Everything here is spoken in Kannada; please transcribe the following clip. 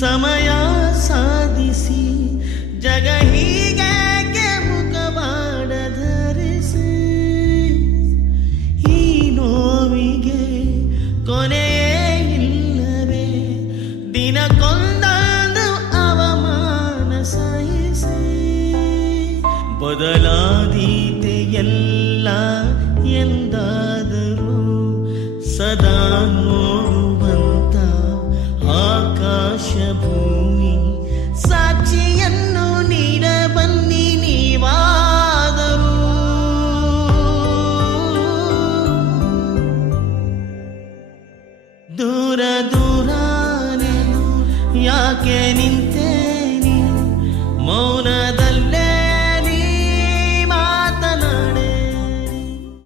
ಸಮಯ ಸಾಧಿಸಿ ಜಗ ಹೀಗೆ ಮುಖವಾಡ ಧರಿಸಿ ಈ ನೋವಿಗೆ ಕೊನೆಯೇ ಇಲ್ಲವೇ ದಿನಕ್ಕೊಂದೊಂದು ಅವಮಾನ ಸಹಿಸಿ ಬದಲಾದೀತೆ ಎಲ್ಲ ಎಂದಾದರೂ ಸದಾ ನೋಡುವಂತ ಆಕಾಶ ಭೂಮಿ